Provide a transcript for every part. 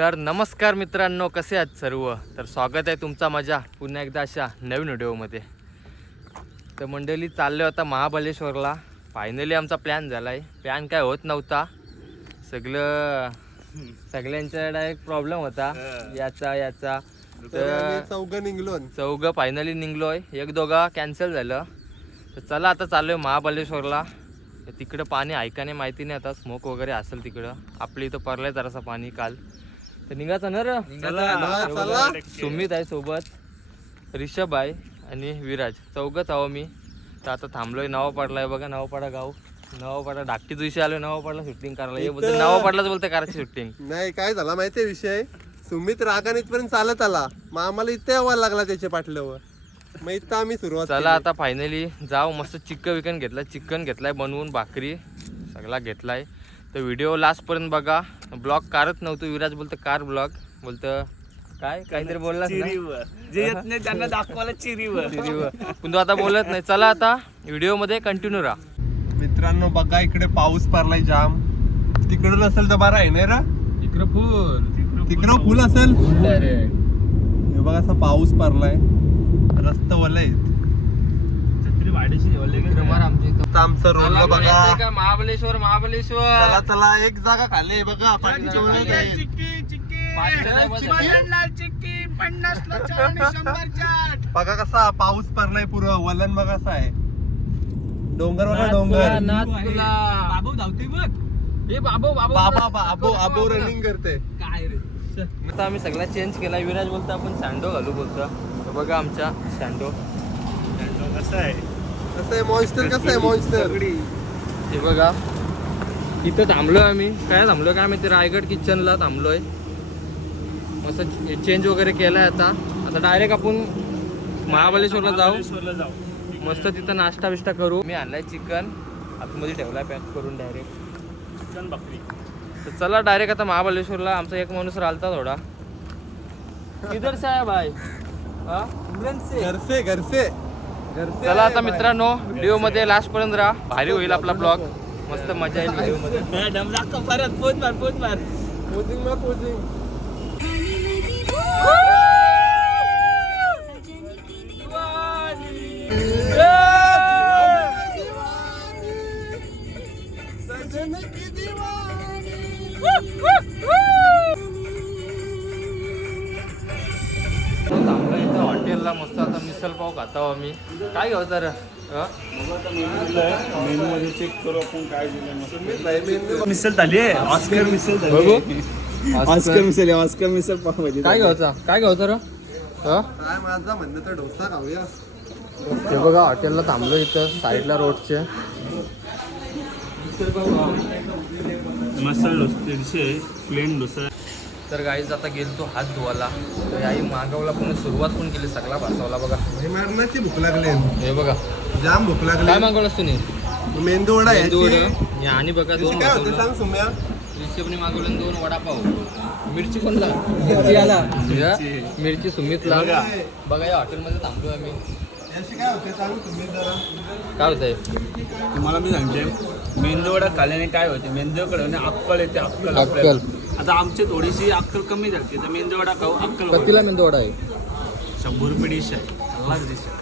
तर नमस्कार मित्रांनो, कसे आहात सर्व. तर स्वागत आहे तुमचा माझ्या पुन्हा एकदा अशा नवीन व्हिडिओमध्ये. तर मंडळी चाललो आता महाबळेश्वरला. फायनली आमचा प्लॅन झाला आहे. प्लॅन काय होत नव्हता, सगळ्यांचा डायरेक्ट प्रॉब्लेम होता याचा. तर चौघं फायनली निघलोय, एक दोघा कॅन्सल झालं. तर चला आता चाललोय महाबळेश्वरला. तिकडं पाणी ऐकाने माहिती नाही, आता स्मोक वगैरे असेल तिकडं. आपल्या इथं पडलाय जरासा पाणी काल. तर निघायचं ना रे. सुमित आहे सोबत, रिषभ आहे आणि विराज, चौघच आहो मी. तर आता थांबलोय नवापाडला. बघा नवापाडा गाव, नवापाडा धाकटी दिवशी आलोय नवापाडला शूटिंग करायला. हे बोलते नवापाडलाच बोलते करायची शूटिंग. नाही काय झाला माहितीये विषय, सुमित रागाने इथपर्यंत चालत आला, मग आम्हाला इथे यावं लागला त्याच्या पाठल्यावर. मग इथं आम्ही सुरुवात. चला आता फायनली जाऊ. मस्त चिकन घेतलाय बनवून, भाकरी सगळा घेतलाय. तर व्हिडिओ लास्ट पर्यंत बघा. ब्लॉग कारत नव्हतो, विराज बोलतो कार ब्लॉग, बोलतं काय काहीतरी बोलला जे येत नाही त्यांना दाखवायला चिरीवर पण तो आता बोलत नाही. चला आता व्हिडिओ मध्ये कंटिन्यू राहा. मित्रांनो बघा, इकडे पाऊस पडलाय जाम. तिकडं नसेल तर बरं आहे ना रा, तिकडं फुल असेल. हे बघा असा पाऊस पडलाय, रस्ता वलय. आमचं रोड बघा, महाबळेश्वर. चला चला, एक जागा खाली बघा. बघा कसा पाऊस पडलाय, पुरं वलन बघा कसं आहे. डोंगर बघा, डोंगर. बाबू रनिंग करते काय रे. आता आम्ही सगळा चेंज केला. विराज बोलतो आपण सँडो घालू बोलतो. बघा आमचा सँडो कसं आहे मॉन्स्टर. कसं आहे मॉन्स्टर. हे बघा इथं थांबलोय आम्ही. काय थांबलोय काय माहिती, रायगड किचनला थांबलोय. मस्त चेंज वगैरे केलाय. आता डायरेक्ट आपण महाबळेश्वरला जाऊ. मस्त तिथं नाश्ता बिष्टा करू. मी आणलाय चिकन, आतमध्ये ठेवलाय पॅक करून डायरेक्ट चिकन भाकरी. तर चला डायरेक्ट आता महाबळेश्वरला. आमचा एक माणूस राहिलता थोडा. किधर से आहे भाई? घरसे. चला आता मित्रांनो, व्हिडिओ मध्ये लास्ट पर्यंत राहा. भारी होईल आपला ब्लॉग, मस्त मजा येईल व्हिडिओ मध्ये. हॉटेलला मस्त आता मिसल पाव खाता आम्ही. काय घेऊ जर मेनू मध्ये चेक करू आपण काय दिलं. मिसल झाली, ऑस्कर मिसल बघू. ऑस्कर मिसल पाव भाजी. काय घ्यायचा, काय घ्यायचं रे. काय माझा म्हणणं तर डोसा खाऊया. हे बघा हॉटेलला थांबलो इथं साईडला रोडचे. मसाला डोसा, प्लेन डोसा. तर गाईज आता गेलतो हात धुवायला. तर आई मागवला पुन्हा सुरुवात पण केली, सगळा भासावला बघा. मरणाची भूक लागली, हे बघा जाम भूक लागली. काय मागवलंस तुम्ही? मेंदू वडा आणि बघा दोन काय होते सांग सुम्या. रिषभने मागवलं 2 वडापाव. मिरची कोणला? मिरची सुमितला. बघा या हॉटेलमध्ये थांबलो आम्ही. काय होते सांग तुम्ही जरा. काय होतंय तुम्हाला मी सांगते, मेंदू वडा खाल्ल्याने काय होते, मेंदूकडे अक्कल येते. अक्कल आता आमची थोडीशी अक्कल कमी झाली, तर मेंदू वडा खाऊ अक्कल. कितीला मेंदू वडा आहे? 100 रुपये डिश आहे. चांगलाच डिश आहे.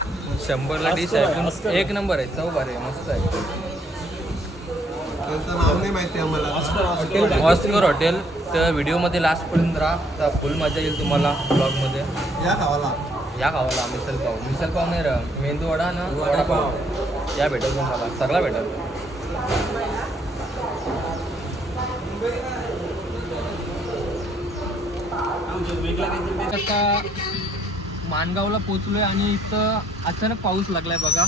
100ला डिश आहे, पण एक नंबर आहे, चव भारी आहे, मस्त आहे. त्यांचं नाव नाही माहिती आम्हाला. Oscar hotel. तर व्हिडिओमध्ये लास्टपर्यंत राहा, तर फुल मजा येईल तुम्हाला ब्लॉगमध्ये. या खावाला या खावाला मिसल पाव नाही र, मेंदू वडा ना वडापाव या भेटेल तुम्हाला, सगळा भेटेल. आता माणगावला पोचलोय आणि इथं अचानक पाऊस लागलाय बघा.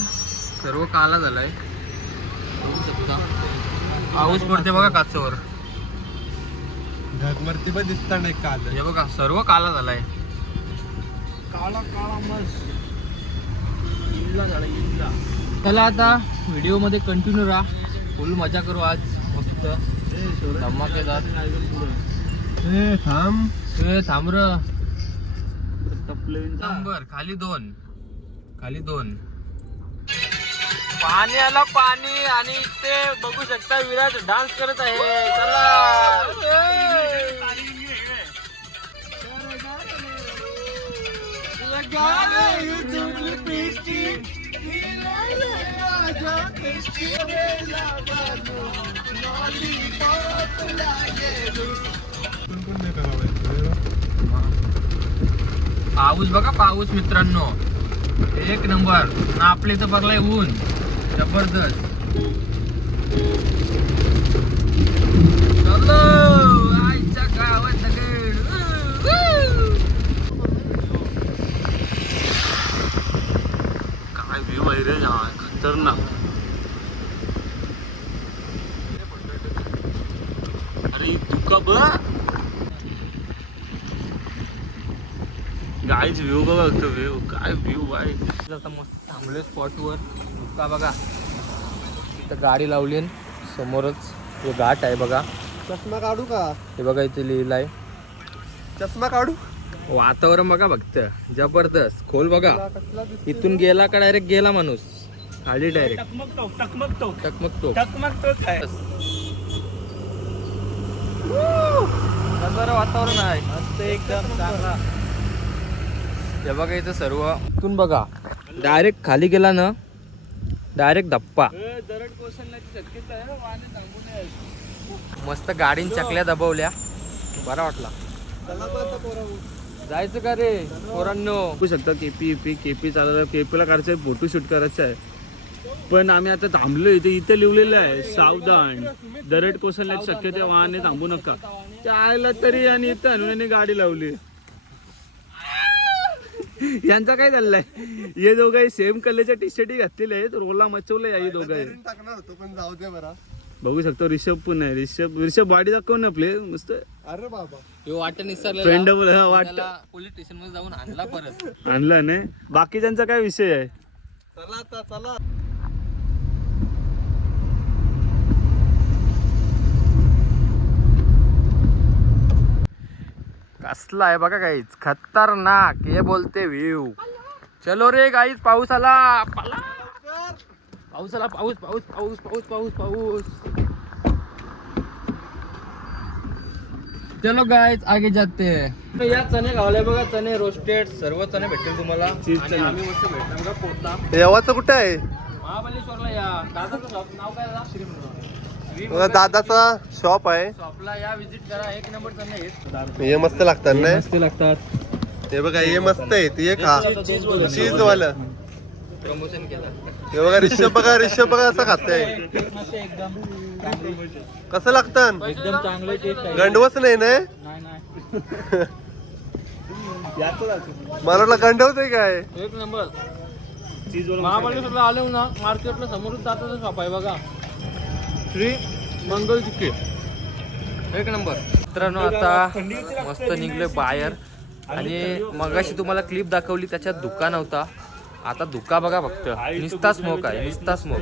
सर्व काला झालाय, बघू शकता. पाऊस पडते बघा काचवर. ढगवरती पण दिसत नाही काल. हे बघा सर्व काला झालाय. काळा मस्त. चला आता व्हिडिओ मध्ये कंटिन्यू राहा, फुल मजा करू आज. मस्त धमाकेदार. थांब र. नंबर खाली दोन पाण्याला पाणी. आणि इथे बघू शकता विराज डान्स करत आहे. चला पाऊस बघा, पाऊस मित्रांनो एक नंबर ना. आपल्या इथं बघलाय ऊन जबरदस्त. चलो आईच्या गावात दगड. काय व्ह्यू आहे रे यार, खतरनाक. अरे दुका बघ गाईच व्ह्यू बघा, व्ह्यू काय व्ह्यू आहे. आता मस्त थांबलोय स्पॉटवर. धुका बघा, इथं गाडी लावली आहे. समोरच हे घाट आहे बघा. चष्मा काढू का? हे बघा इथे लिहिलं आहे. चष्मा काढू? वातावरण बघा फक्त जबरदस्त. खोल बघा, कसला दिसतोय? इथून गेला का डायरेक्ट गेला माणूस खाली डायरेक्ट. टकमकतो टकमकतो टकमकतो टकमकतो काय. नजारा वातावरण आहे मस्त एकदम चांगला. हे बघा इथं सर्व इथून बघा डायरेक्ट खाली गेला ना, डायरेक्ट धप्पा. दरड कोसळण्याची शक्यता आहे. वाहने थांबू नये. मस्त गाडीन चकल्या दबवल्या, बरा वाटला. जायचं का रे पोरांनो? बघू शकता केपी चालवलं. केपीला काढायचं आहे, फोटो शूट करायचा आहे. पण आम्ही आता थांबलो इथे. इथे लिहिलेलं आहे सावधान, दरड कोसळण्याची शक्यता, वाहने थांबू नका. त्या आयला तरी आणि इथं अनुने गाडी लावली. यांचा काय चाललंय? हे दोघं सेम कलरच्या टी शर्ट घातलेले आहेत, रोला मचवलंय हे दोघं. टाकणार होतो पण जाऊ दे बरा. बघू शकतो रिषभ पण आहे. रिषभ बॉडी दाखवून आपले मस्त. अरे बाबा, हे वाटत निसरलेला. फ्रेंड वाट त्याला पोलीस स्टेशन मध्ये जाऊन आणला परत. आणला नाही. बाकीच्यांचा काय विषय आहे? चला आता चला. कसला आहे बघा गाईज, खतरनाक. हे बोलते व्ह्यू. चलो रे गाईज, पाऊस आला. पाऊस आला, पाऊस पाऊस पाऊस पाऊस पाऊस पाऊस. चलो गाईज आगे जाते. या चणे गावले बघा, चणे रोस्टेड सर्व चणे भेटतील तुम्हाला. आणि आम्ही मस्त भेटणार बघा पोता. देवाचं कुठं आहे? महाबळेश्वरला या. दादाचं शॉप नाव काय दादा? बघा, दादाचा शॉप आहे. शॉपला या, विजिट करा. एक नंबर चणे आहेत. हे मस्त लागतात ना. मस्त लागतात. हे बघा, हे मस्त आहे. ते खा, चीज वाला. प्रमोशन केलं. हे बघा रिषभ बघा असं खातंय. कसं लागतं? एकदम चांगलं टेस्ट आहे. गंडवच नाही ना? मला वाटलं गंडवत आहे काय. एक नंबर. महाबळेश्वरला आलो ना, मार्केटला समोरच जाताच शॉप आहे बघा, श्री मंगल चिक्के. एक नंबर. मित्रांनो आता मस्त निघलोय बाहेर. आणि मगाशी तुम्हाला क्लिप दाखवली, त्याच्यात धुका नव्हता. आता धुका बघा फक्त, निस्ता स्मोक आहे, निस्ता स्मोक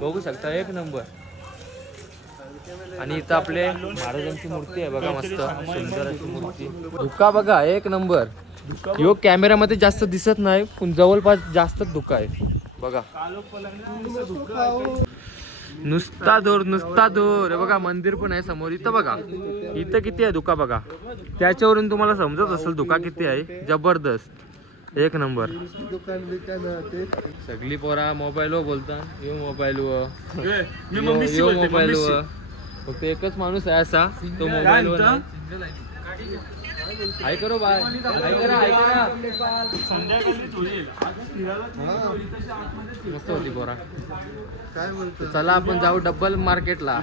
बघू शकता. एक नंबर. आणि इथं आपले महाराजांची मूर्ती आहे बघा, मस्त सुंदर अशी मूर्ती. धुका बघा एक नंबर. यो कॅमेऱ्यामध्ये जास्त दिसत नाही, पण जवळपास जास्त धुका आहे बघा. नुसता दूर. बघा मंदिर पण आहे समोर. इथं बघा, इथं किती आहे धुका बघा. त्याच्यावरून तुम्हाला समजत असेल धुका किती आहे. जबरदस्त एक नंबर. सगळी पोरा मोबाईल वर बोलतात. यो मोबाईल वर फक्त एकच माणूस आहे असा, तो मोबाईल वर. हाय करो बाय, हाय करा. मस्त होती पोरा. काय बोलतो? चला आपण जाऊ डबल मार्केटला.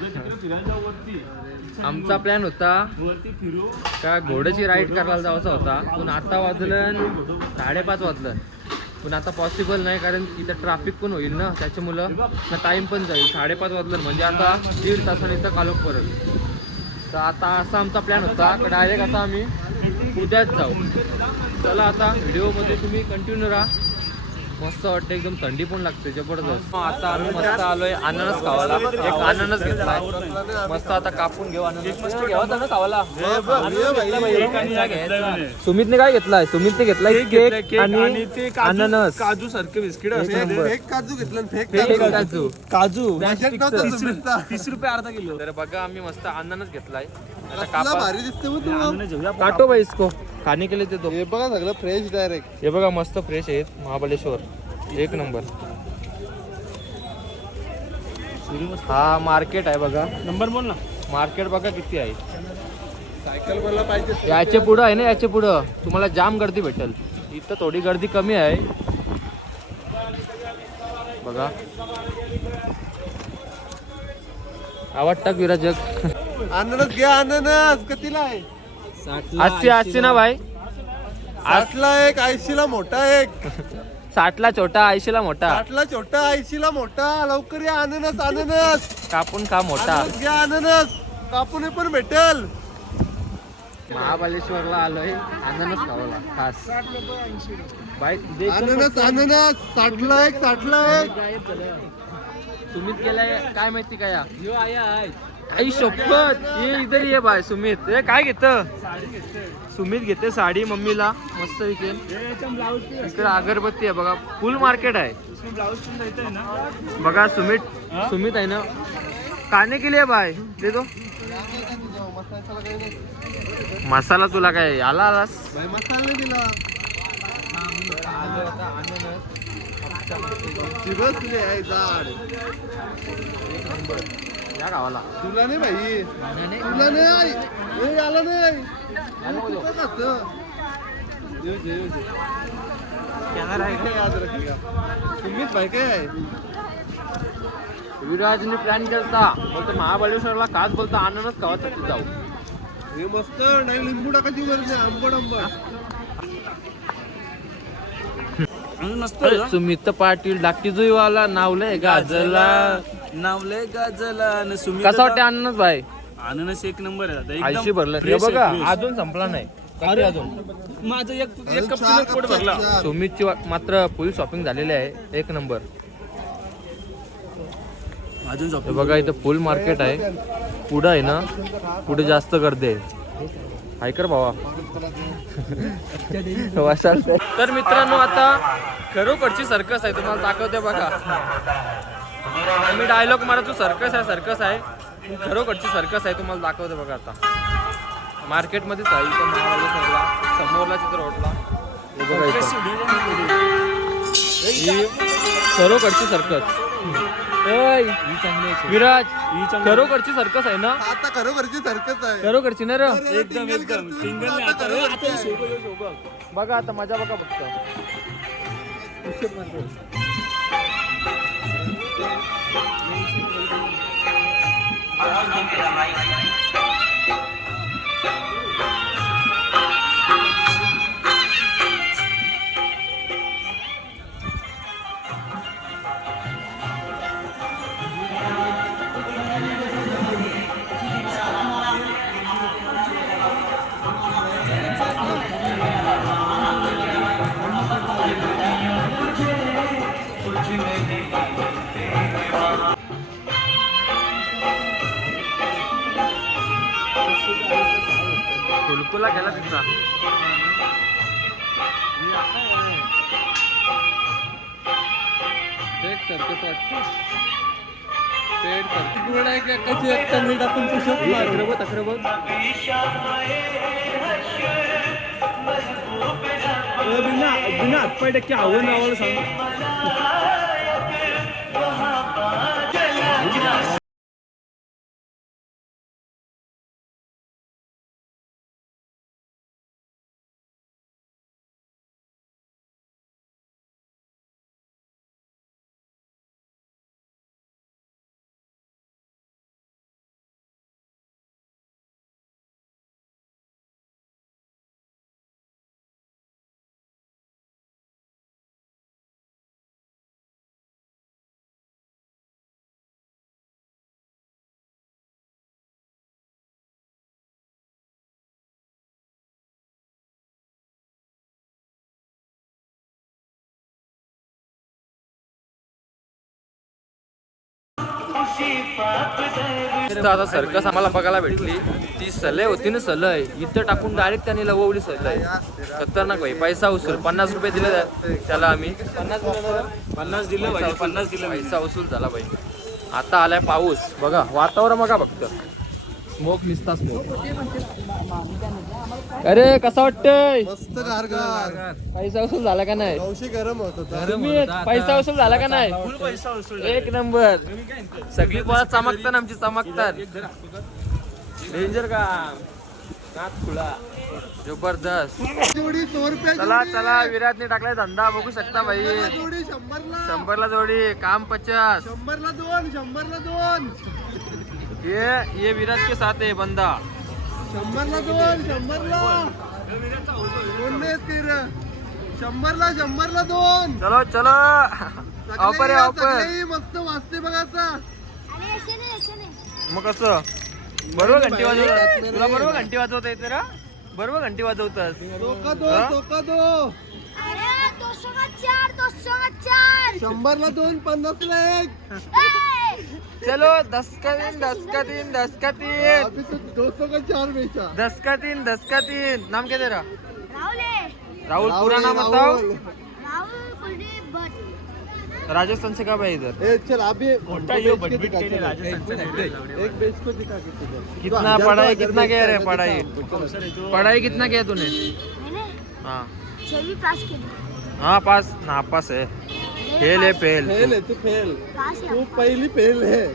आमचा प्लॅन होता का घोड्याची राईड करायला जायचा होता, पण आता वाजलं 5:30 वाजलं. पण आता पॉसिबल नाही, कारण इथं ट्रॅफिक पण होईल ना, त्याच्यामुळं टाइम पण जाईल. 5:30 वाजलं म्हणजे आता 1.5 तासाने इथं कालोख परत. तर आता असा आमचा प्लॅन होता का डायरेक्ट आता आम्ही उद्याच जाऊ. चला आता व्हिडिओमध्ये तुम्ही कंटिन्यू राहा. मस्त वाटतं, एकदम थंडी पण लागते जबरदस्त. आता आम्ही मस्त आलोय अननस खावायला. एक अननस घेतलाय मस्त. आता कापून घेऊ अननस. घेवा खावायला. सुमितने काय घेतलाय? सुमितने घेतलाय केक आणि अननस. काजू सारखे बिस्किट फेक काजू घेतलं आणि फेक फेक काजू. काजू बजेट नव्हतं सुमितचा. 30 रुपये अर्धा किलो. तर बघा आम्ही मस्त अननस घेतलाय. आता कसला कापा भारी दिसते मग तू. अननस घेऊया आपण. काटो भाई इसको खाने के लिए दे दो. हे बघा सगळं फ्रेश डायरेक्ट. हे बघा मस्त फ्रेश आहेत महाबळेश्वर एक नंबर. हा मार्केट आहे बघा. नंबर बोल ना. मार्केट बघा किती आहे. सायकल मला पाहिजे. याच्या पुढं आहे ना, याच्या पुढं तुम्हाला जाम गर्दी भेटेल. इथं थोडी गर्दी कमी आहे बघा. आवडता विराजक. अननस घ्या अननस. कितीला आहे? 80 ना भाई. 60ला एक 80ला मोठा एक. 60ला छोटा 80ला मोठा. 60ला छोटा 80ला मोठा. लवकर या अननस अननस. कापून खा मोठा. अननस घ्या अननस. कापून पण भेटेल. महाबळेश्वरला आलोय अननस खावायला खास. बाई अननस अननस. 60ला एक 60ला एक. सुमित गेलाय काय माहिती काय आई शपथ. ये इधर ये बाय सुमित. हे काय घेत सुमित घेते साडी मम्मीला मस्त विकेल. इकडे अगरबत्ती आहे बघा. फुल मार्केट आहे बघा. सुमित आहे ना. खाने के लिए बाय दे दो. मसाला तुला काय आलास भाई मसाला दिला. चिबसले आहे झाड. या गावाला तुला नाही भाई. तुला नाही. ए आला नाही. कुठं खातं? ये, ये, ये. याद रखेगा. सुमित भाई काय आहे? विराजने प्लॅन केलता बोलतो महाबळेश्वरला खास बोलतो अननस खावासाठी जाऊ. हे मस्त नाही. लिंबू टाकायची गरज आहे. आंबट आंबट. सुमित पाटील डाकी जुईवाला नावलंय गाजला. नावलंय गाजला. आणि सुमित कसा वाटते अननस भाई? अननस एक नंबर आहे दादा. आयशी एकदम भरलं हे fresh आहे, बघा. fresh. अजून संपला नाही. अरे अजून माझं एक कप चार पोट भरला. कपचा. सुमितची मात्र फुल शॉपिंग झालेली आहे एक नंबर. अजून हे बघा इथं फुल मार्केट आहे. पुढं आहे ना, पुढे जास्त गर्दी आहे. ऐकर भावा. वाशाल. तर मित्रांनो आता खरोखरची सर्कस आहे तुम्हाला दाखवते बघा. मी डायलॉग मारतो सर्कस आहे सर्कस आहे. खरोखरची सर्कस आहे तुम्हाला दाखवते बघा. आता मार्केटमध्येच आहे इथं महाबळेश्वरला समोरला चित्र रोडला. हे बघा इथं ही खरोखरची सर्कस. विराज खरोखरची सर्कस आहे ना. आता खरोखरची सर्कस आहे. खरोखरची ना रे. एकदम एकदम सिंगल नाही आता. ए, आता हे सोबत हे सोबत. बघा आता मजा बघा फक्त. फुलकुला गेला तिचा. एक सर्कस वाटते. पेड सर्कस पूर्ण एक एकाची एक नीट आपण पुशअप मारू. अक्रबत बिना बिना हातपाय टक्के आवड नावाला सांग. आता सर्कस आम्हाला बघायला भेटली. ती सलय होती ना सलय इथं टाकून डायरेक्ट त्यांनी लवली सलय. खतरनाक भाई. पैसा उसूल 50 रुपये दिले त्याला आम्ही. 50 दिलं भाई. 50 दिलं. पैसा वसूल झाला भाई. आता आलाय पाऊस बघा. वातावरण बघा फक्त. स्मोक निसता स्मोक. अरे कसा वाटतंय? मस्त गारगार. पैसा वसूल झाला का नाही? नऊशे गरम होत होता. तुम्ही पैसा वसूल झाला का नाही? फुल पैसा वसूल एक नंबर. सगळी पोरं चमकतात आमची चमकतात. डेंजर काम नाथ खुळा जबरदस्त. जोडी 100 रुपये. चला चला विराटने टाकलाय धंदा बघू शकता भाई. जोडी 100ला. 100ला जोडी काम 50. 100ला 2. 100ला 2. ये विराट के साथ है बंदा. 100ला 2. 100ला. कोण नाही येत रे. 100ला 2. चलो चलो ऑफर आहे ऑफर. सगळी मस्त वाजते बघा असा. मग कसं बरोबर घंटी वाजवत तुला बरोबर घंटी वाजवता येते रा बरोबर घंटी वाजवतात. धोका दो. 100ला 2. 50ला 1. चलो 10 का 3 10 का 3 10 का 3 अभी तो 200 का 4 बेचा. 10 का 3 10 का 3. नाम क्या तेरा? राहुल. राहुल पूरा नाम राहुल. बताओ. राजस्थान से कब है इधर? ए चल अभी एक बेच को दिखा कितना पढ़ाई कितना कह रहे पढ़ाई पढ़ाई कितना किया तूने? हाँ हाँ पास नापास है. फेल है फेल. फेल आहे तू फेल. तू पहिली फेल आहे.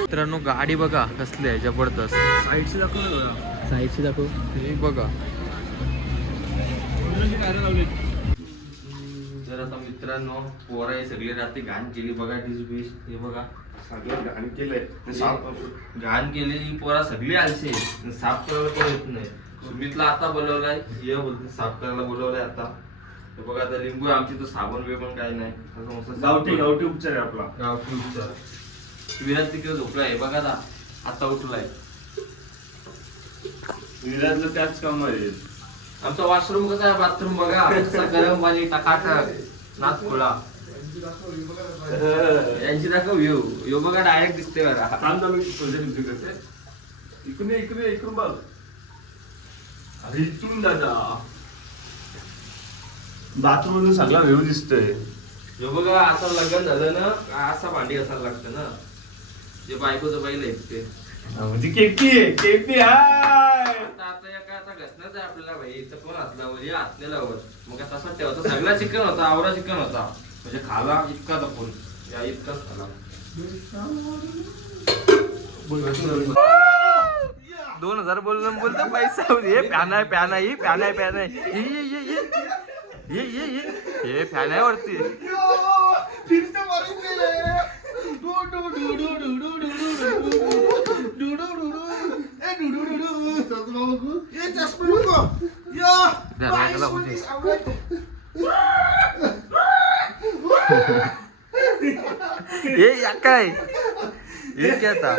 मित्रांनो गाडी बघा कसली आहे जबरदस्त. साईडची दाखव ना जरा. साईडची दाखव. ही बघा तर आता मित्रांनो पोरं हे सगळे रात्री घाण केली बघा. डिश हे बघा सगळं घाण केलंय. घाण केली ही पोरा सगळी आलशी. साफ करायला कोण येत नाही. सुमितला आता बोलवलाय ये बोलते साफ करायला बोलवलाय आता. हे बघा आता लिंबू आमची तर साबण बिबण काय नाही. गावठी उपचार आहे आपला. गावठी उपचार. विराट तिकडे झोपलाय बघा आता उठलाय. विराजला त्याच काम आहे. आमचा वॉशरूम कसा आहे बाथरूम बघा कसं गरम पाणी टकाटक नाथ खुळा. यांची दाखव व्ह्यू यो बघा डायरेक्ट दिसते बघा. इकडून बघ. अरे इथून दादा बाथरूम मधून सगळा व्ह्यू दिसतोय. जो बघा असं लग्न झालं ना असा भांडी असायला लागतं ना. जे बायकोचं बैल आहे ते म्हणजे केपी हाय. आता एका आता घसणाच आहे आपल्याला भाई. इथं कोण हातलावर हे हातलेलावर मग तसा ठेवता सगळा चिकन होता आवरा चिकन होता म्हणजे खाला इतका तपून या इतकाच खाला. 2000 बोलून बोलतो पैसा हे फॅन आहे फॅन आहे ही फॅन आहे फॅन आहे हे फॅन आहे वरती. ये या काय हे क्या था?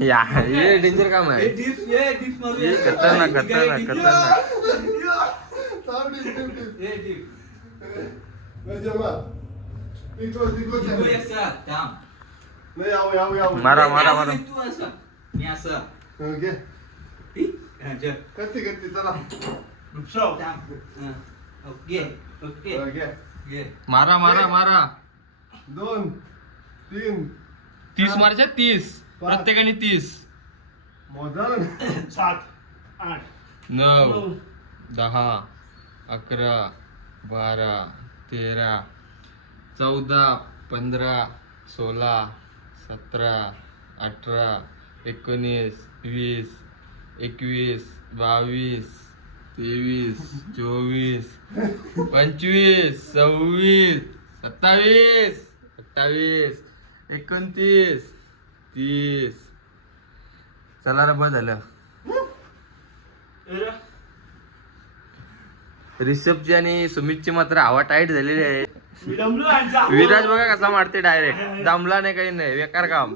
या ये डेंजर काम आहे. ये खतरनाक खतरनाक खतरनाक. मारा मारा मारा. करते चला. मारा मारा मारा. 2 3 30 मारायचे 30 प्रत्येकाने 30. मोजा 7 8 9 10 11 12 13 14 15 16 17 18 19 20 21 22 23 24 25 26 27 28 29 30. चला रे बस झालं. रिषभची आणि सुमितची मात्र हवा टाईट झालेली आहे. विराज बघा कसा मारते डायरेक्ट. दमला नाही काही नाही बेकार काम.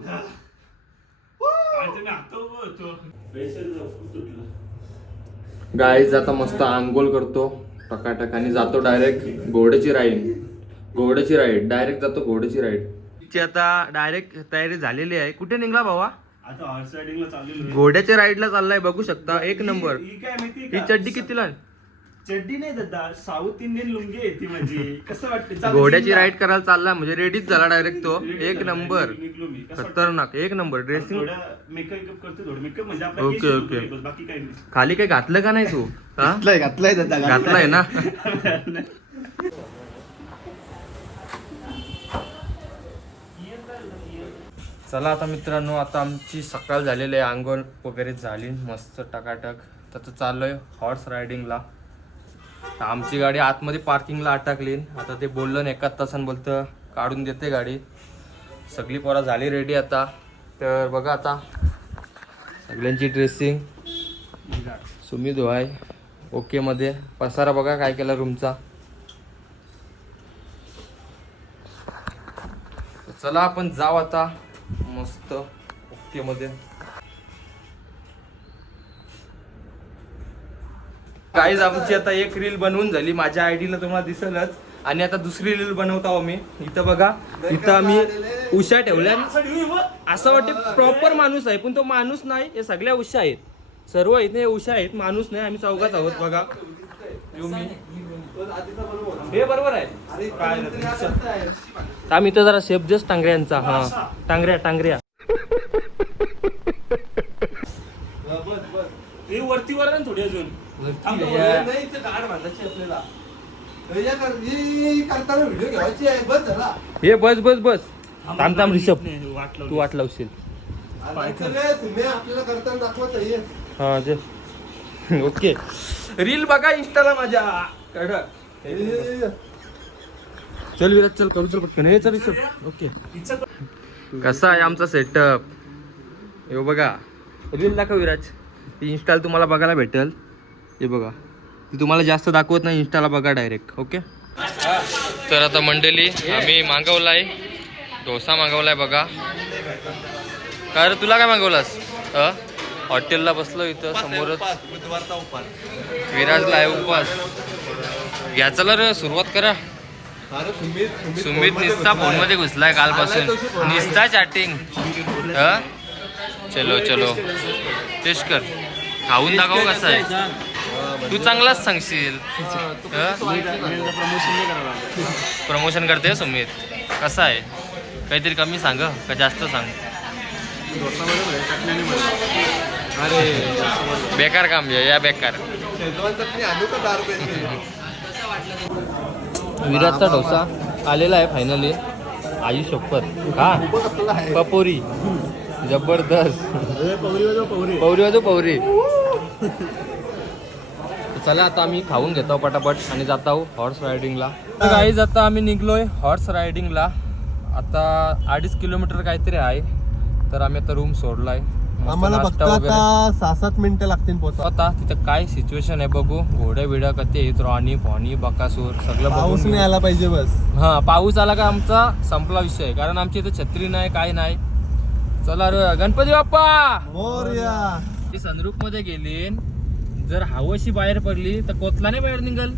गाईज आता मस्त आंघोळ करतो टकाटक आणि जातो डायरेक्ट घोड्याची राईड डायरेक्ट जातो घोड्याची राईड. तिची आता डायरेक्ट तयारी झालेली आहे. कुठे निघला भावा? आता हॉर्स रायडिंगला चाललेलो आहे. घोड्याच्या राईडला चाललाय बघू शकता. एक नंबर. ही काय माहिती ही चड्डी कितीला? चड्डी नाही दादा, साऊथ इंडियन लुंगी आहे ती माझी. कसं वाटतं? घोड्याची राईड करायला चालला म्हणजे रेडीच झाला डायरेक्ट तो. एक नंबर खतरनाक, एक नंबर ड्रेसिंग. मेकअप करतो थोडं. मेकअप म्हणजे आपला ओके, केस ओके. बस, बाकी काही नाही. खाली काही घातलं का नाही तू? हा घातलाय दादा घातलाय ना. चला आता मित्रांनो, आता आमची सकाळ झालेली आहे, आंघोळ वगैरे झाली मस्त टकाटक. तर चाललोय हॉर्स रायडिंगला. तर आमची गाडी आतमध्ये पार्किंगला अटकली. आता ते बोललं ना 1 तासानं बोलतं काढून देते गाडी. सगळी पोरा झाली रेडी आता. तर बघा आता सगळ्यांची ड्रेसिंग. सुमित आहे ओके मध्ये. पसारा बघा काय केला रूमचा. चला आपण जाऊ आता मस्त ओके मध्ये. गाईज आमची आता एक रील बनवून झाली, माझ्या आयडीला तुम्हाला दिसेलच. आणि आता दुसरी रील बनवतो आहो मी. इथं बघा, इथं आम्ही उशा ठेवल्या. असं वाटते प्रॉपर माणूस आहे पण तो माणूस नाही. हे सगळ्या उशा आहेत, सर्व इथे उशा आहेत, माणूस नाही. आम्ही चौघाच आहोत बघा. हे बरोबर आहे. आम्ही इथं जरा शेप जस्ट टांगऱ्यांचा. हा टांगऱ्या वरती वर ना थोडी अजून. हे बस थांब रिषभ, तू वाट लावशील. हा जे ओके. रील बघा इंस्टाला माझ्या. चल विराज चल करू चल पटकन. हे चल रिषभ ओके. कसा आहे आमचा सेटअप हे बघा. रील दाखव विराज, ती इंस्टाला तुम्हाला बघायला भेटेल. हे बघा, ती तुम्हाला जास्त दाखवत नाही, इंस्टाला बघा डायरेक्ट. ओके. तर आता मंडळी आम्ही मागवलाय डोसा मागवलाय बघा. काय रे तुला काय मागवलास? हॉटेलला बसलो इथं समोरच. विराजला आहे उपवास. घ्या चला रे सुरुवात करा. सुमित निस्ता फोन मध्ये घुसलाय कालपासून, निस्ता चॅटिंग. चलो टेस्ट कर, खाऊन दाखव कसं आहे. तू चांगलाच सांगशील. प्रमोशन करते सुमित. कसं आहे, काहीतरी कमी सांग का जास्त सांग. अरे बेकार काम या बेकार. विराजचा डोसा आलेला आहे फायनली. आई शपथ का पपोरी जबरदस्त. पौरी. चला आता आम्ही खाऊन घेतो पटापट आणि जात आहोत हॉर्स रायडिंगला. गाईज आता आम्ही निघलोय हॉर्स रायडिंगला. आता 2.5 किलोमीटर काहीतरी आहे. तर आम्ही आता रूम सोडलाय. आम्हाला फक्त आता 6-7 मिनिटं लागतील पोहोचा. आता तिथं काय सिच्युएशन आहे बघू. घोड्या बिड्या कधी येत, राणी फॉनी बकासूर सगळं पाऊस नाही आला पाहिजे बस. हा पाऊस आला का आमचा संपला विषय. कारण आमची इथं छत्री नाही काय नाही. चला रे गणपती बाप्पा मोरया. ती सनरूफ मध्ये गेली. जर हवशी बाहेर पडली तर कोतलाने बाहेर निघल.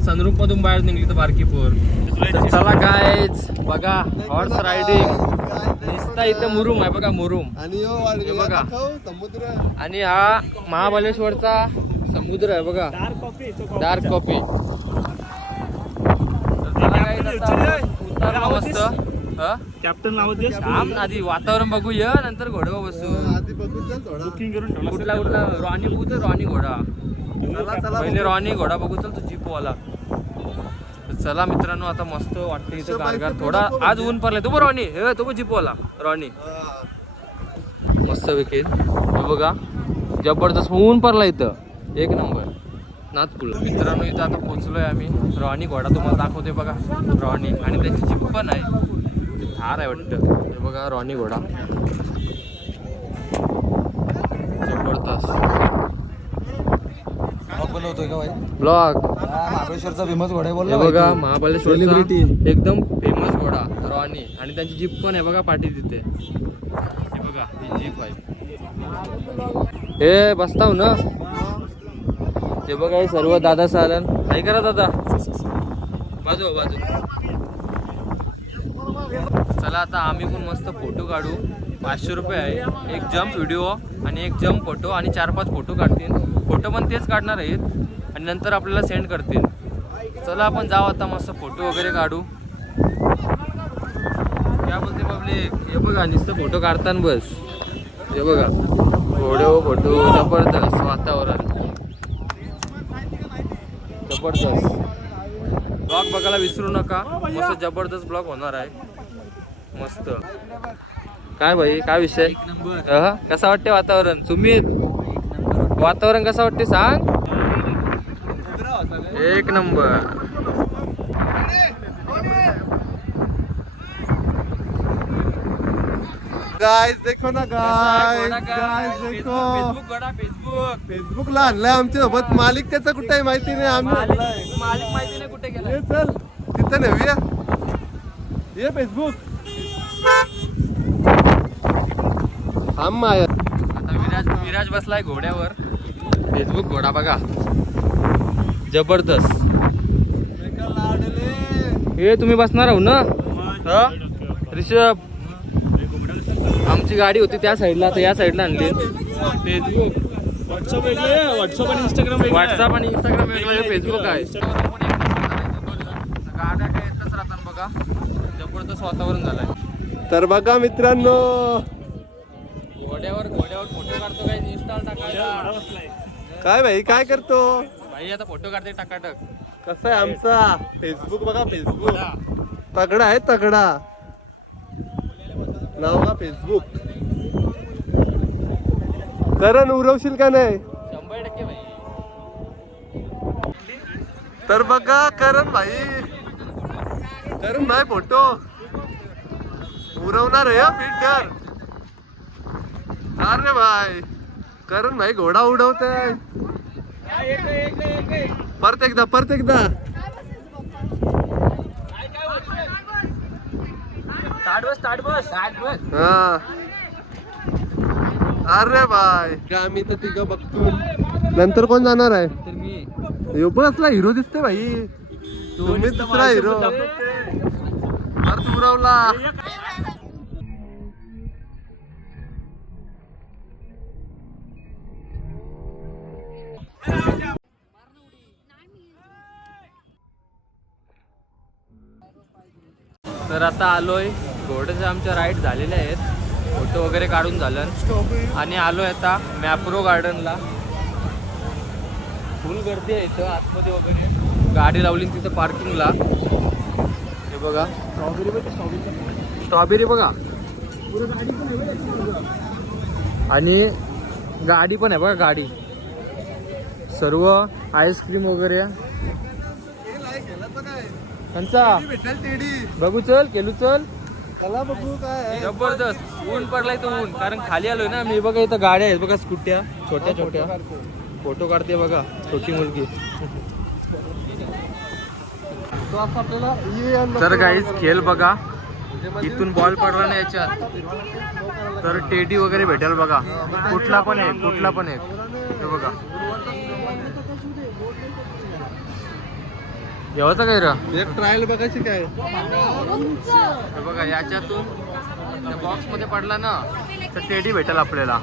सनरूफ मधून बाहेर निघली तर बारकी पोर. चला गाईज बघा हॉर्स रायडिंग. निस्ता इथं मुरुम आहे बघा, मुरुम. आणि बघा समुद्र. आणि हा महाबळेश्वरचा समुद्र आहे बघा, डार्क कॉफी. उतरला मस्त. कॅप्टन नाव थांब आधी वातावरण बघूया नंतर घोड्यावर बसू. आधी बघू चल थोडा. बुकिंग करून कुठला रॉनी बघू तर रॉनी घोडा. पहिले रॉनी घोडा बघू चल तू जीपवाला. चला मित्रांनो आता मस्त वाटतं इथं गारगार. थोडा आज ऊन पडलाय. तो रॉनी हे तो जीपवाला रॉनी मस्त विकेल. हे बघा जबरदस्त ऊन पडला इथं एक नंबर नाथपूर. मित्रांनो इथं आता पोहोचलोय आम्ही. रॉनी घोडा तुम्हाला दाखवते बघा. रॉनी आणि त्याची जीप पण आहे. थार आहे वाटतं. हे बघा रॉनी घोडा जबरदस्त. बनवतोय का भाई ब्लॉग. महाबळेश्वरचा फेमस घोडा बोल. हे बघा महाबळेश्वरचा एकदम फेमस घोडा रॉनी आणि त्यांची जीप पण आहे बघा पाठी तिथे. हे बघा ही जीप आहे. हे बसताव ना. हे बघा हे सर्व दादा सालन काय करा दादा बाजू बाजू. चला आता आम्ही पण मस्त फोटो काढू. 500 रुपये आहे. एक जम्प व्हिडिओ आणि एक जम्प फोटो आणि 4-5 फोटो काढतील. फोटो पण तेच काढणार आहेत आणि नंतर आपल्याला सेंड करतील. चला आपण जाऊ आता मस्त फोटो वगैरे काढू. काय बोलते पब्लिक? हे बघा नुसतं फोटो काढताना बस. हे बघा फोटो जबरदस्त वातावरण जबरदस्त. ब्लॉग बघायला विसरू नका. मस्त जबरदस्त ब्लॉग होणार आहे मस्त. काय भाई काय विषय? कसा वाटते वातावरण? तुम्ही वातावरण कसं वाटते सांग? एक नंबर. गाइस देखो ना गाइस देखो फेसबुकला आणलाय आमच्या सोबत. मालिक त्याचा कुठे आहे माहिती नाही. आम्ही मालिक माहिती नाही कुठे गेला. चल तिथं नेऊया. ये फेसबुक थांब माया. आता विराज बसलाय घोड्यावर. फेसबुक घोडा बघा जबरदस्त. हे तुम्ही बसणार आहो ना? ऋषभ आमची गाडी होती त्या साईडला, आता या साईडला आणली. फेसबुक व्हॉट्सअप वेगळं, व्हॉट्सअप आणि इंस्टाग्राम वेगळं. व्हॉट्सअप आणि इंस्टाग्राम वेगळं, फेसबुक आहे. गाड्या काय येतच राहतात बघा. जबरदस्त वातावरण झालंय. तर बघा मित्रांनो घोड्यावर फोटो काढतो काय इंस्टाला टाकायला. काय भाई काय करतो भाई आता फोटो काढते टाकाटक. कसा आहे आमचा फेसबुक? बघा फेसबुक तगडा आहे तगडा. नाव का फेसबुक. करण उरवशील का नाही? 100% भाई. तर बघा करण भाई फोटो उरवणार आहे फिल्टर. अरे भाई करण भाई घोडा उडवते. परत एकदा स्टार्ट बस. हा. अरे भाई आम्ही तर तिघं बघतो. नंतर कोण जाणार आहे? तर मी यो पण असला हिरो दिसते भाई. तुम्ही दुसरा हिरो. उरवला. तर आता आलोय. घोड्याचे आमच्या राईड झालेल्या आहेत. फोटो वगैरे काढून झालं आणि आलोय आता मॅप्रो गार्डनला. फुल गर्दी आहे इथं आतमध्ये वगैरे. गाडी लावली तिथं पार्किंगला. हे बघा स्ट्रॉबेरी बघा. आणि गाडी पण आहे बघा. गाडी सर्व आईस्क्रीम वगैरे त्यांचा बघू. चल केलू चल. चला बघू काय जबरदस्त ऊन पडलाय तो ऊन. कारण खाली आलोय ना मी. बघा इथं गाड्या आहेत बघा स्कूट्या छोट्या. फोटो काढते बघा छोटी मुलगी. तर गाईज खेळ बघा. इथून बॉल पडला ना याच्यात तर टेडी वगैरे भेटेल बघा. कुठला पण आहे हे बघा. घ्यावाचा काय रा? एक ट्रायल बघायची काय? हे बघा याच्यातून बॉक्स मध्ये पडला ना तर टेडी भेटेल आपल्याला.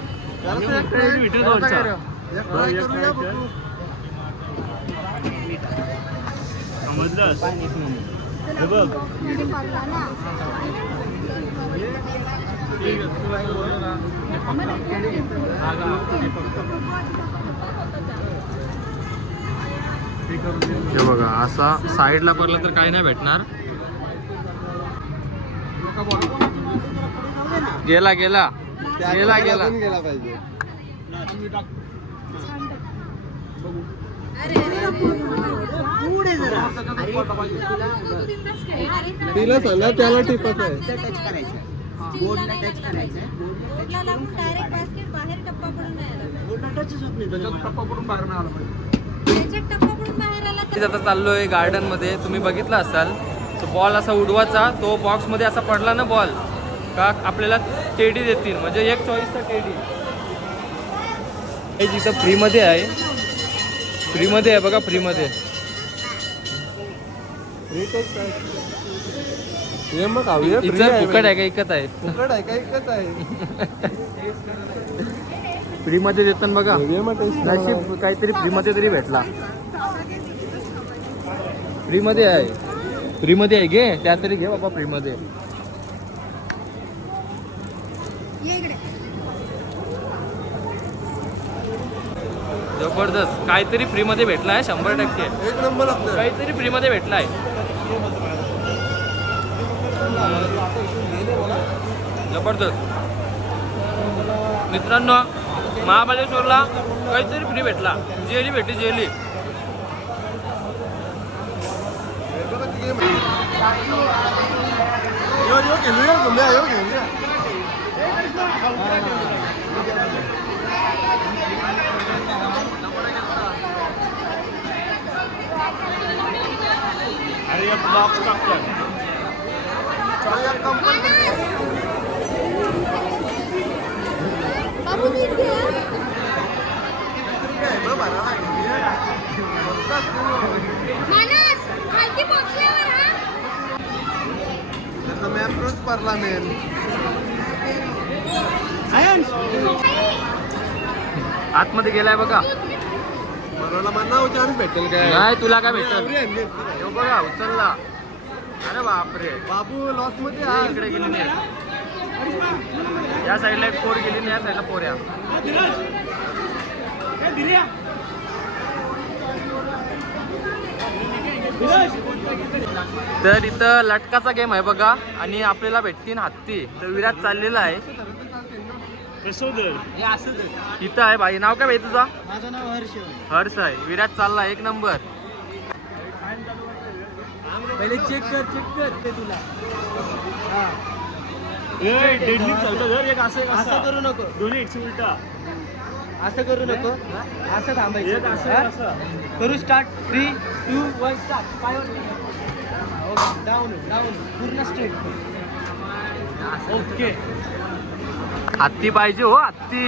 हे बघा असा साईडला पडला तर काही नाही भेटणार. गेला पाहिजे. तिला सांगा त्याला टिपच आहे. आता चाललोय गार्डन मध्ये. तुम्ही बघितला असाल तो बॉल असा उडवायचा. तो बॉक्स मध्ये असा पडला ना बॉल का आपल्याला टेडी देतील. म्हणजे एक चॉईसचा टेडी. हे जिथं फ्रीमध्ये आहे बघा. फ्रीमध्ये ये मग खाऊया. free इथं आहे फुकट आहे का इकत आहे फुकट आहे का एकच आहे. फ्री मध्ये देतात बघा. घेऊया मग taste करायला. नशीब काहीतरी फ्री मध्ये तरी भेटला. फ्री मध्ये आहे. फ्री मध्ये आहे घे त्या तरी घे बाबा फ्री मध्ये. जबरदस्त काहीतरी फ्री मध्ये भेटला आहे 100%. एक नंबर आपलं. काहीतरी फ्री मध्ये भेटला आहे. जबरदस्त मित्रांनो, महाबळेश्वरला काहीतरी फ्री भेटला. जेली भेटली जेली. यो घेऊया घुम्या यो घेऊया. अरे एक बॉक्स टाकतात. त्याचा मॅप रोज पडला मेन. आतमध्ये गेलाय बघा. मला म्हणा चान्स भेटेल काय. नाही तुला काय भेटल. आवडी आणली. यो बघा उचलला. अरे बापरे. बाबू लॉस मध्ये ती आहे. इकडे गेली नाही. या साईडला एक पोर गेली नाही, या साईडला पोऱ्या. तर इथं लटकाचा गेम आहे बघा आणि आपल्याला भेटतील हत्ती. तर विराट चाललेला आहे इथं आहे. भाई नाव काय भाई तुझा. माझं नाव हर्ष. हर्ष आहे. विराट चालला 1 नंबर. पहिले चेक कर ते तुला. असं करू नको. दोन्ही एकशे उलटा. असं करू नको. असं थांबायचं. हा? करू स्टार्ट. 3, 2, 1 स्टार्ट. ओके डाऊन पूर्ण स्ट्रेट. ओके हत्ती पाहिजे हो हत्ती.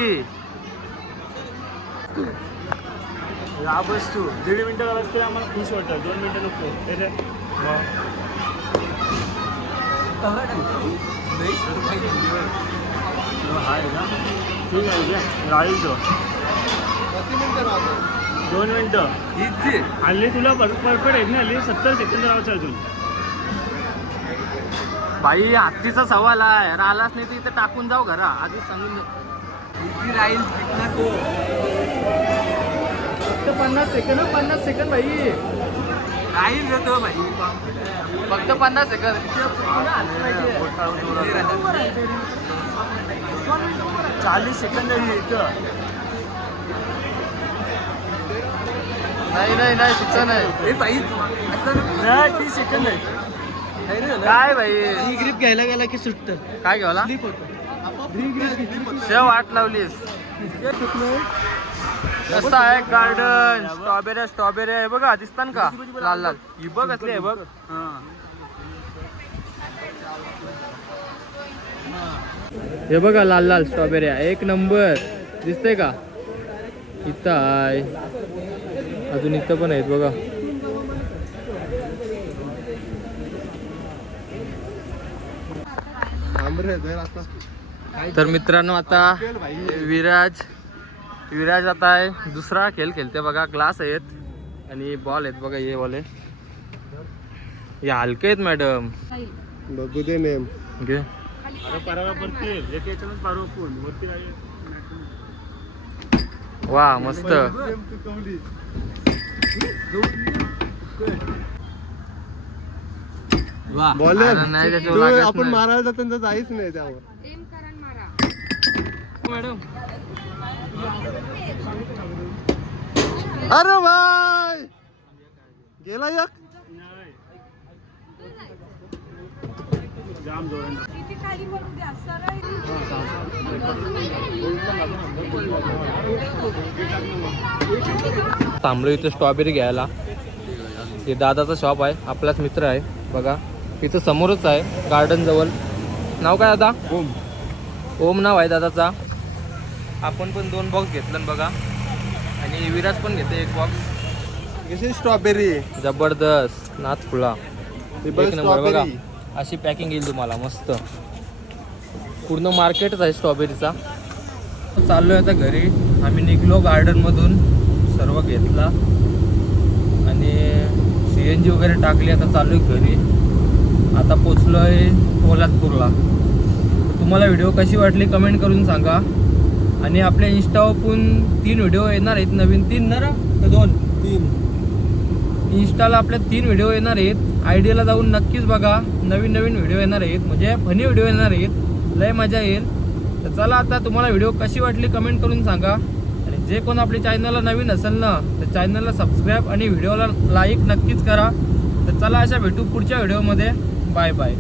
या बस तू 1.5 मिनिटं झालास तरी आम्हाला खुश वाटतं. 2 मिनिटं नको. ठीक आहे घे. राहील तो 2 मिनिटं. हल्ली तुला परफेक्ट आहेत ना. हल्ली 70 सेकंद राहायचं अजून. भाई हत्तीचा सवाल आहे. राहिलाच नाही तर इथे टाकून जाऊ घरा. आधीच सांगून राहील. फक्त 50 सेकंद. 50 सेकंद भाई. राहील देतो भाई. फक्त 50 सेकंद. 40 सेकंद इथं. नाही शिक्षा नाही. भाई नाही 30 सेकंद आहे. काय भाई ही ग्रिप घ्यायला गेला की सुटतं. काय घेवला. स्लिप होतं. शेव वाट लावलीस. कसं आहे गार्डन. स्ट्रॉबेरी आहे बघा. दिसतात का लाल लाल. ही बघ असली आहे बघ. हे बघा लाल लाल स्ट्रॉबेरी आहे. 1 नंबर. दिसतंय का. इथं आहे अजून. इथं पण आहेत बघा. तर मित्रांनो आता विराज आता आहे दुसरा खेळ खेळते बघा. ग्लास आहेत आणि बॉल आहेत बघा. हे वाले हे हलके आहेत मॅडम. बघू दे नेम. घे. अरे परावा पडतील. एक याच्यानंच पारवा पण वरती राहील. वा मस्त. बॉलर नाही त्याच्यावर लागत आपण नाही. मारायला जातो तर जाईच नाही त्यावर. मॅडम अरे भाई गेला एक. नाही. जाम जोरांना. थांबलो इथं स्ट्रॉबेरी घ्यायला. हे दादाचा शॉप आहे. आपलाच मित्र आहे बघा. इथं समोरच आहे गार्डन जवळ. नाव काय दादा. ओम नाव आहे दादाचा. आपण पण 2 बॉक्स घेतलं बघा आणि विराज पण घेते 1 बॉक्स. कशी स्ट्रॉबेरी. जबरदस्त नाच फुला. एक नंबर बघा, अशी पॅकिंग येईल तुम्हाला मस्त. पूर्ण मार्केटच आहे स्ट्रॉबेरीचा. चाललोय आता घरी. आम्ही निघलो गार्डनमधून, सर्व घेतला आणि CNG वगैरे टाकली. आता चाललोय घरी. आता पोचलोय पोलादपूरला. तुम्हाला व्हिडिओ कशी वाटली कमेंट करून सांगा. आणि आपल्या इंस्टावर पण 3 व्हिडिओ येणार आहेत नवीन. 3 ना रे? 2 इंस्टाला आपल्या 3 व्हिडिओ येणार आहेत. आयडियाला जाऊन नक्कीच बघा. नवीन नवीन व्हिडिओ येणार आहेत, म्हणजे फनी व्हिडिओ येणार आहेत. लय मजा येईल. तर चला आता तुम्हाला व्हिडिओ कशी वाटली कमेंट करून सांगा. आणि जे कोण आपल्या चॅनलला नवीन असेल ना, तर चॅनलला सबस्क्राईब आणि व्हिडिओला लाईक नक्कीच करा. तर चला अशा भेटू पुढच्या व्हिडिओमध्ये. Bye bye.